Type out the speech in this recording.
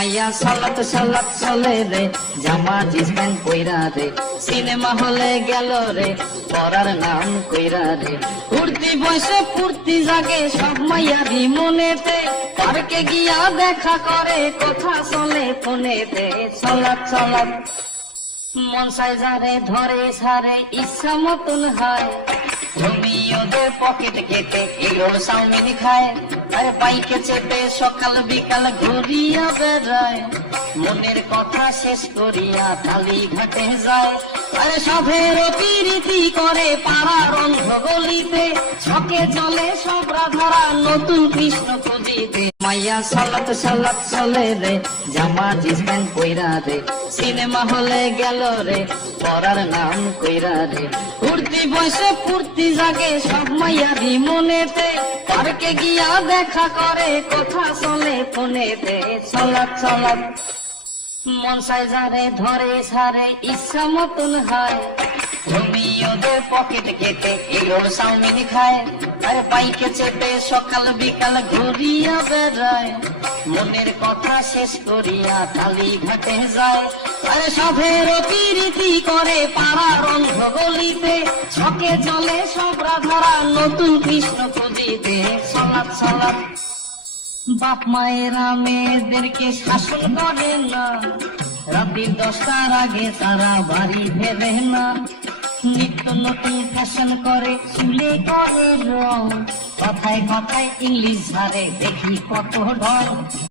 মাইয়া সালাত সালাত চলে রে, জামা জিন্স প্যান্ট পইরা রে, সিনেমা হলে গেল রে, পড়ার নাম কইরা রে। ফুর্তি বয়সে ফুর্তি জাগে সব মাইয়ারি মনেতে, পার্কে গিয়া দেখা করে কথা চলে ফোনেতে। সালাত সালাত মন চাই যারে ধরে সারে ইচ্ছা মতন হয়, রোমিওদের পকেট কেটে এগোল চাউমিন খায়। আরে বাইকে চেপে সকাল বিকাল ঘুরিয়া বেড়ায়, মনের কথা শেষ করিয়া কালী ঘাটে যায়। আরে সভের প্রীতি করে পাড়ার অন্ধ গলিতে, ছকে চলে সব রাধারা নতুন কৃষ্ণ খুঁজিতে। মাইয়া সালাত সালাত চলে রে, জামা জিন্স প্যান্ট পইরা রে, সিনেমা হলে গেল রে, পড়ার নাম কইরা রে। ফুর্তি বয়সে ফুর্তি জাগে সব মাইয়ারি মনেতে, পার্কে গিয়া দেখা করে কথা চলে ফোনেতে। সালাত সালাত মন চাই যারে ধরে সারে ইচ্ছা মতন হয়, রোমিওদের পকেট কেটে এগোল চাউমিন খায়। আরে বাইকে চেপে সকাল বিকাল ঘুরিয়া বেড়ায়, মনের কথা শেষ করিয়া কালী ঘাটে যায়। আরে সভের প্রীতি করে পাড়ার অন্ধ গলিতে, ছকে চলে সব রাধারা নতুন কৃষ্ণ খুঁজিতে। সালাত সালাত বাপ মায়েরা মেয়েদেরকে শাসন করে না, রাত্রি 10টার আগে তারা বাড়ি ফেরে না। নিত্য নতুন ফ্যাশন করে, চুলে করে রং, কথায় কথায় ইংলিশ ঝাড়ে দেখি কত ঢং।